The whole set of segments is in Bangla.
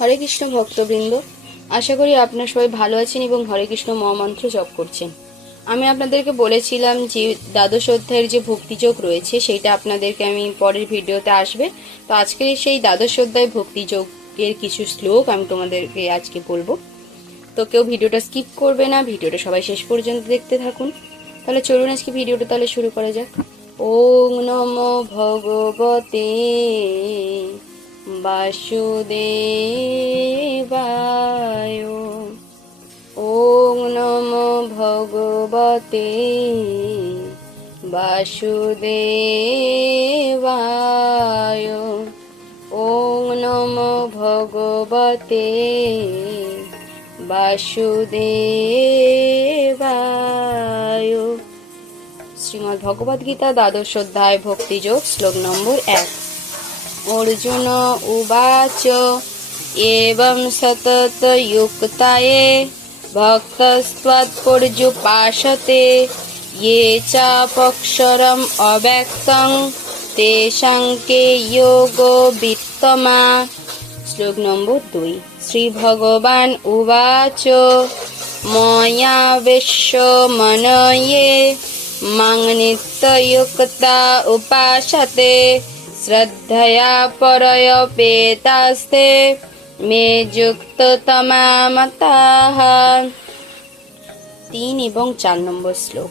হরে কৃষ্ণ ভক্তবৃন্দ, আশা করি আপনারা সবাই ভালো আছেন এবং হরে কৃষ্ণ মহামন্ত্র জপ করছেন। আমি আপনাদেরকে বলেছিলাম যে দ্বাদশ অধ্যায়ের যে ভক্তিযোগ রয়েছে সেটা আপনাদেরকে আমি পরের ভিডিওতে আসবে। তো আজকে সেই দ্বাদশ অধ্যায় ভক্তিযোগের কিছু শ্লোক আমি তোমাদেরকে আজকে বলবো। তো কেউ ভিডিওটা স্কিপ করবে না, ভিডিওটা সবাই শেষ পর্যন্ত দেখতে থাকুন। তাহলে চলুন আজকে ভিডিওটা তাহলে শুরু করা যাক। ওম নমো ভগবতে বাসুদেবায়। ওম নমো ভগবতে বাসুদেবায়। ওম নমো ভগবতে বাসুদেবায়। শ্রীমদ্ ভগবদ গীতা দ্বাদশ অধ্যায় ভক্তিযোগ শ্লোক নম্বর 1। अर्जुन उवाच एवं सततयुक्ताये भक्तस्त्वत्पर्युपासते ये चापक्षरम् अव्यक्तं तेषां के योगो वित्तमा। श्लोक नम्बर 2। श्री भगवान् उवाच मया विश्वमनये मां नित्ययुक्ता उपासते श्रद्धया परयपेतास्ते मे युक्ततमा मताः। 3 এবং 4 নম্বর শ্লোক।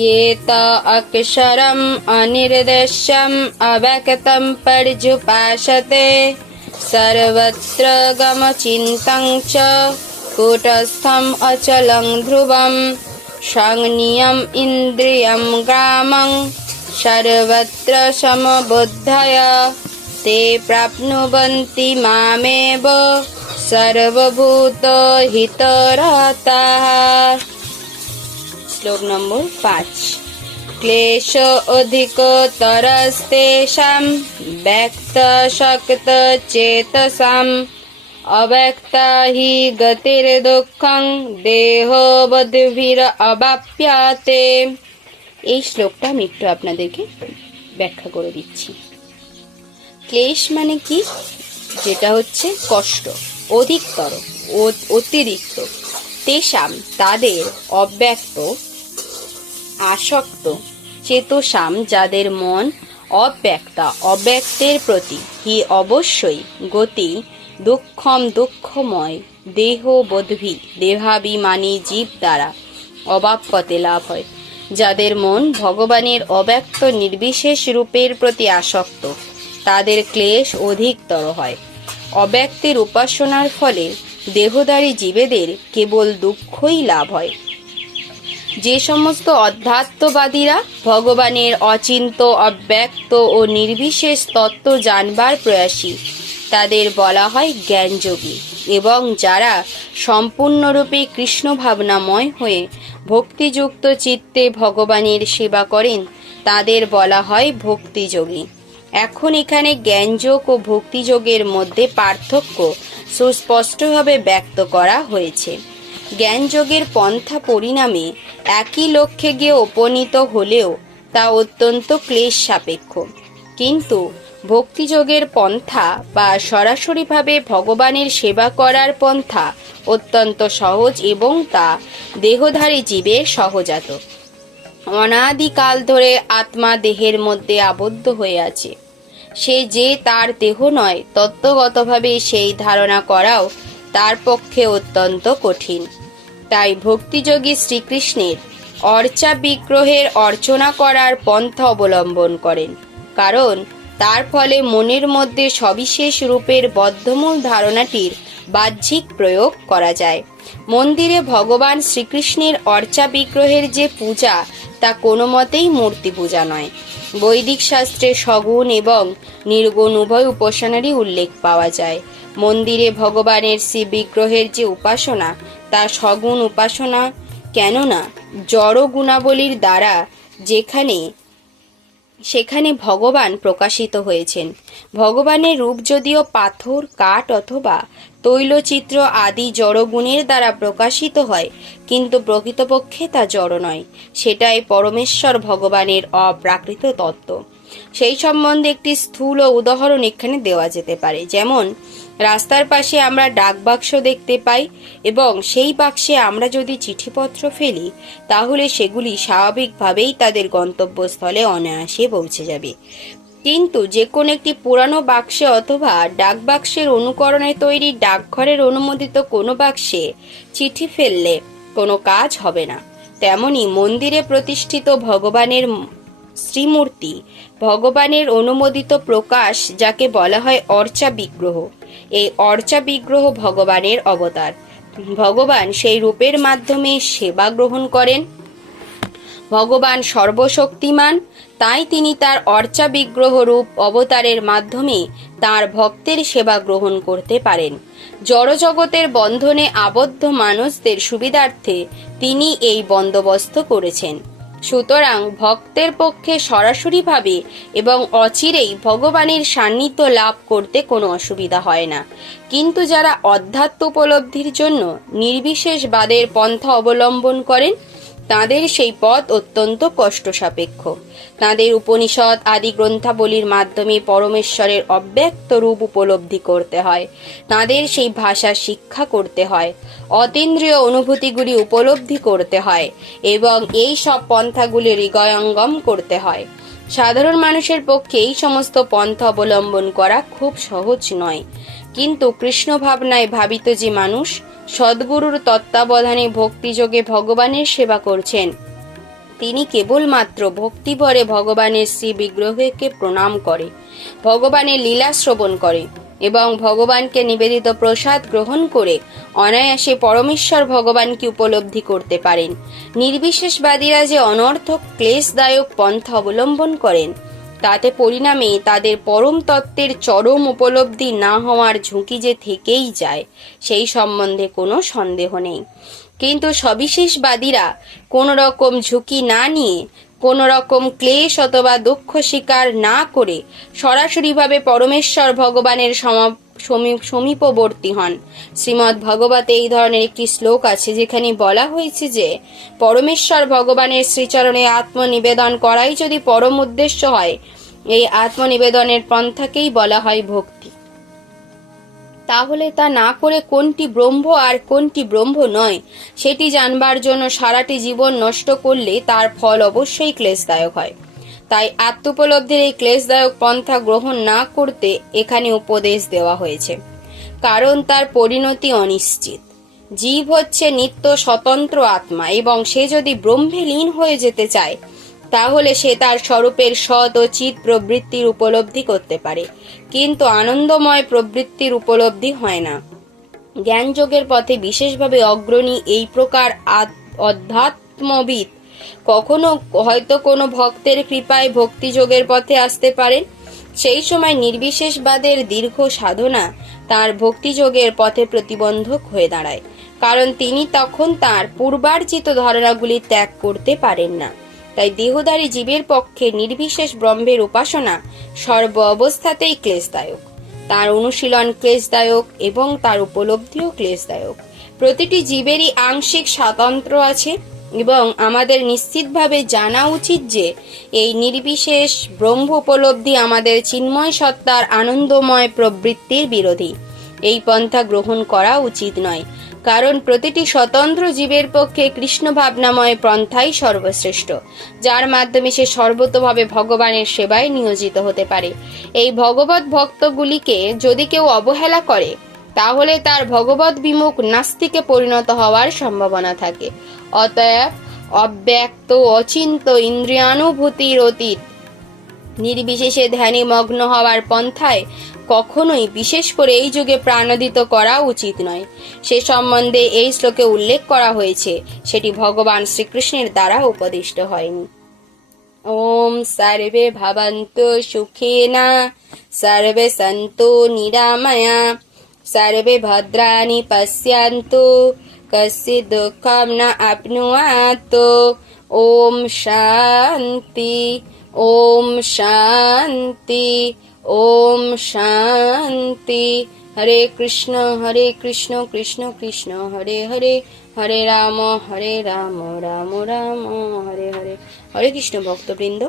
ये त अक्षरम् अनिर्देश्यम् अव्यक्तं पर्युपासते सर्वत्र गमचिन्तं च कूटस्थम् अचलं ध्रुवम् संनियम् इन्द्रियं ग्रामं सर्वत्र समबुद्धय ते प्राप्नुवन्ति मामेव सर्वभूतहितरताः। श्लोक नंबर 5। क्लेश अधिकतरस्तेषां व्यक्तशक्तचेतसाम् अव्यक्ता हि गतिर्दुःखं देहोबद्भिरवाप्यते। এই শ্লোকটা আমি একটু আপনাদেরকে ব্যাখ্যা করে দিচ্ছি। ক্লেশ মানে কি? যেটা হচ্ছে কষ্ট, অধিকতর, অতিরিক্ত, তেষাম তাদের, অব্যক্ত, আসক্ত, চেতসাম যাদের মন, অব্যক্তা অব্যক্তের প্রতি, হি অবশ্যই, গতি দুঃখম দুঃখময়, দেহ বোধভি দেহাভিমানী জীব দ্বারা, অবাপ্যতে লাভ হয়। যাদের মন ভগবানের অব্যক্ত নির্বিশেষ রূপের প্রতি আসক্ত তাদের ক্লেশ অধিকতর হয়। অব্যক্তের উপাসনার ফলে দেহধারী জীবেদের কেবল দুঃখই লাভ হয়। যে সমস্ত অধ্যাত্মবাদীরা ভগবানের অচিন্ত অব্যক্ত ও নির্বিশেষ তত্ত্ব জানবার প্রয়াসী তাদের বলা হয় জ্ঞানযোগী, এবং যারা সম্পূর্ণরূপে কৃষ্ণ ভাবনাময় হয়ে ভক্তিযুক্ত চিত্তে ভগবানের সেবা করেন তাদের বলা হয় ভক্তিযোগী। এখন এখানে জ্ঞানযোগ ও ভক্তিযোগের মধ্যে পার্থক্য সুস্পষ্টভাবে ব্যক্ত করা হয়েছে। জ্ঞানযোগের পন্থা পরিণামে একই লক্ষ্যে গিয়ে উপনীত হলেও তা অত্যন্ত ক্লেশ সাপেক্ষ, কিন্তু ভক্তিযোগের পন্থা বা সরাসরিভাবে ভগবানের সেবা করার পন্থা অত্যন্ত সহজ এবং তা দেহধারী জীবের সহজাত। অনাদিকাল ধরে আত্মা দেহের মধ্যে আবদ্ধ হয়ে আছে। সে যে তার দেহ নয় তত্ত্বগতভাবে সেই ধারণা করাও তার পক্ষে অত্যন্ত কঠিন। তাই ভক্তিযোগী শ্রীকৃষ্ণের অর্চা বিগ্রহের অর্চনা করার পন্থা অবলম্বন করেন, কারণ তার ফলে মনের মধ্যে সবিশেষ রূপের বদ্ধমূল ধারণাটির বাহ্যিক প্রয়োগ করা যায়। মন্দিরে ভগবান শ্রীকৃষ্ণের অর্চা বিগ্রহের যে পূজা তা কোনো মতেই মূর্তি পূজা নয়। বৈদিক শাস্ত্রে সগুণ এবং নির্গুণ উভয় উপাসনারই উল্লেখ পাওয়া যায়। মন্দিরে ভগবানের শ্রী বিগ্রহের যে উপাসনা তা সগুণ উপাসনা, কেননা জড় গুণাবলীর দ্বারা সেখানে ভগবান প্রকাশিত হয়েছেন। ভগবানের রূপ যদিও পাথর, কাঠ অথবা তৈলচিত্র আদি জড়গুণের দ্বারা প্রকাশিত হয়, কিন্তু প্রকৃতপক্ষে তা জড় নয়। সেটাই পরমেশ্বর ভগবানের অপ্রাকৃত তত্ত্ব। সেই সম্বন্ধে একটি স্থূল উদাহরণ এখানে দেওয়া যেতে পারে। যেমন রাস্তার পাশে আমরা ডাক বাক্স দেখতে পাই এবং সেই বাক্সে আমরা যদি চিঠিপত্র ফেলি তাহলে সেগুলি স্বাভাবিকভাবেই তাদের গন্তব্যস্থলে অনায়াসে পৌঁছে যাবে। কিন্তু যে কোনো একটি পুরানো বাক্সে অথবা ডাক বাক্সের অনুকরণে তৈরি ডাকঘরের অনুমোদিত কোনো বাক্সে চিঠি ফেললে কোনো কাজ হবে না। তেমনি মন্দিরে প্রতিষ্ঠিত ভগবানের শ্রীমূর্তি, ভগবানের অনুমোদিত প্রকাশ, যাকে বলা হয় অর্চা বিগ্রহ, এই অর্চা বিগ্রহ ভগবানের অবতার। ভগবান সেই রূপের মাধ্যমে সেবা গ্রহণ করেন। ভগবান সর্বশক্তিমান, তাই তিনি তার অর্চা বিগ্রহ রূপ অবতারের মাধ্যমে তার ভক্তের সেবা গ্রহণ করতে পারেন। জড়জগতের বন্ধনে আবদ্ধ মানুষদের সুবিধার্থে তিনি এই বন্দোবস্ত করেছেন। সুতরাং ভক্তের পক্ষে সরাসরিভাবে এবং অচিরেই ভগবানের সান্নিধ্য লাভ করতে কোনো অসুবিধা হয় না। কিন্তু যারা অধ্যাত্ম উপলব্ধির জন্য নির্বিশেষবাদের পন্থা অবলম্বন করেন তাদের সেই পথ অত্যন্ত কষ্ট সাপেক্ষ। তাদের উপনিষদ আদি গ্রন্থাবলীর মাধ্যমে পরমেশ্বরের অব্যক্ত রূপ উপলব্ধি করতে হয়। তাদের সেই ভাষা শিক্ষা করতে হয়, অতীন্দ্রিয় অনুভূতিগুলি উপলব্ধি করতে হয় এবং এই সব পন্থাগুলি হৃদয়ঙ্গম করতে হয়। সাধারণ মানুষের পক্ষে এই সমস্ত পন্থা অবলম্বন করা খুব সহজ নয়। কিন্তু কৃষ্ণ ভাবনায় ভাবিত যে মানুষ সদ্গুরুর তত্ত্বাবধানে ভক্তিযোগে ভগবানের সেবা করছেন, তিনি কেবলমাত্র ভক্তিভরে ভগবানের শ্রী বিগ্রহকে প্রণাম করে, ভগবানের লীলা শ্রবণ করে এবং ভগবানকে নিবেদিত প্রসাদ গ্রহণ করে অনায়াসে পরমেশ্বর ভগবানকে উপলব্ধি করতে পারেন। নির্বিশেষবাদীরা যে অনর্থক ক্লেশদায়ক পন্থা অবলম্বন করেন তাতে পরিণামে তাদের পরম তত্ত্বের চরম উপলব্ধি না হওয়ার ঝুঁকি যে থেকেই যায় সেই সম্বন্ধে কোনো সন্দেহ নেই। কিন্তু সবিশেষবাদীরা কোনো রকম ঝুঁকি না নিয়ে, কোনো রকম ক্লেশ অথবা দুঃখ স্বীকার না করে সরাসরিভাবে পরমেশ্বর ভগবানের সমীপবর্তী হন। শ্রীমদ্ ভগবতে এই ধরনের একটি শ্লোক আছে যেখানে বলা হয়েছে যে পরমেশ্বর ভগবানের শ্রীচরণে আত্মনিবেদন করাই যদি পরম উদ্দেশ্য হয়, এই আত্মনিবেদনের পন্থাকেই বলা হয় ভক্তি। তাহলে তা না করে কোনটি ব্রহ্ম আর কোনটি ব্রহ্ম নয় সেটি জানবার জন্য সারাটি জীবন নষ্ট করলে তার ফল অবশ্যই ক্লেশদায়ক হয়। তাই আত্মোপলব্ধির এই ক্লেশদায়ক পন্থা গ্রহণ না করতে এখানে উপদেশ দেওয়া হয়েছে, কারণ তার পরিণতি অনিশ্চিত। জীব হচ্ছে নিত্য স্বতন্ত্র আত্মা এবং সে যদি ব্রহ্মে লীন হয়ে যেতে চায় তাহলে সে তার স্বরূপের সৎ ও চিৎ প্রবৃত্তির উপলব্ধি করতে পারে, কিন্তু আনন্দময় প্রবৃত্তির উপলব্ধি হয় না। জ্ঞানযোগের পথে বিশেষভাবে অগ্রণী এই প্রকার অধ্যাত্মবিদ কখনো হয়তো কোনো ভক্তের কৃপায় ভক্তিযোগের পথে আসতে পারেন। সেই সময় নির্বিশেষবাদের দীর্ঘ সাধনা তার ভক্তিযোগের পথে প্রতিবন্ধক হয়ে দাঁড়ায়, কারণ তিনি তখন তার পূর্বার্জিত ধারণাগুলি ত্যাগ করতে পারেন না। তাই দেহধারী জীবের পক্ষে নির্বিশেষ ব্রহ্মের উপাসনা সর্ব অবস্থাতেই ক্লেশদায়ক, তার অনুশীলন ক্লেশদায়ক এবং তার উপলব্ধিও ক্লেশদায়ক। প্রতিটি জীবেরই আংশিক স্বাতন্ত্র্য আছে এবং আমাদের নিশ্চিতভাবে জানা উচিত যে এই নির্বিশেষ ব্রহ্ম উপলব্ধি আমাদের চিন্ময় সত্তার আনন্দময় প্রবৃত্তির বিরোধী। এই পন্থা গ্রহণ করা উচিত নয়, কারণ প্রতিটি স্বতন্ত্র জীবের পক্ষে কৃষ্ণ ভাবনাময় পন্থাই সর্বশ্রেষ্ঠ, যার মাধ্যমে সে সর্বতোভাবে ভগবানের সেবায় নিয়োজিত হতে পারে। এই ভগবত ভক্তগুলিকে যদি কেউ অবহেলা করে তাহলে তার ভগবত বিমুখ নাস্তিকে পরিণত হওয়ার সম্ভাবনা থাকে। অতএব অব্যক্ত অচিন্ত ইন্দ্রিয়ানুভূতির অতীত নির্বিশেষে ধ্যানে মগ্ন হওয়ার পন্থায় কখনোই, বিশেষ করে এই যুগে, প্রাণোদিত করা উচিত নয়। সে সম্বন্ধে এই শ্লোকে উল্লেখ করা হয়েছে, সেটি ভগবান শ্রীকৃষ্ণের দ্বারা উপদিষ্ট হয়নি। ওম সর্বে ভবন্তু সুখেনা, সর্বে সন্তু নিরাময়া, সর্বে ভদ্রাণি পশ্যন্তু, কস্যচিৎ দুঃখম ন আপ্নুয়াত। ওম শান্তি, ওম শান্তি, ওম শান্তি। হরে কৃষ্ণ কৃষ্ণ কৃষ্ণ হরে হরে, হরে রাম রাম রাম হরে হরে। হরে কৃষ্ণ ভক্তবৃন্দ,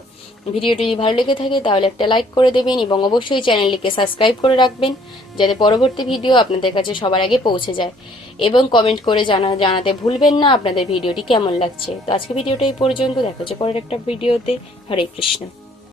ভিডিওটি যদি ভালো লেগে থাকে তাহলে একটা লাইক করে দেবেন এবং অবশ্যই চ্যানেলটিকে সাবস্ক্রাইব করে রাখবেন, যাতে পরবর্তী ভিডিও আপনাদের কাছে সবার আগে পৌঁছে যায়। এবং কমেন্ট করে জানাতে ভুলবেন না আপনাদের ভিডিওটি কেমন লাগছে। তো আজকে ভিডিওটা এই পর্যন্ত, দেখা হচ্ছে পরের একটা ভিডিওতে। হরে কৃষ্ণ।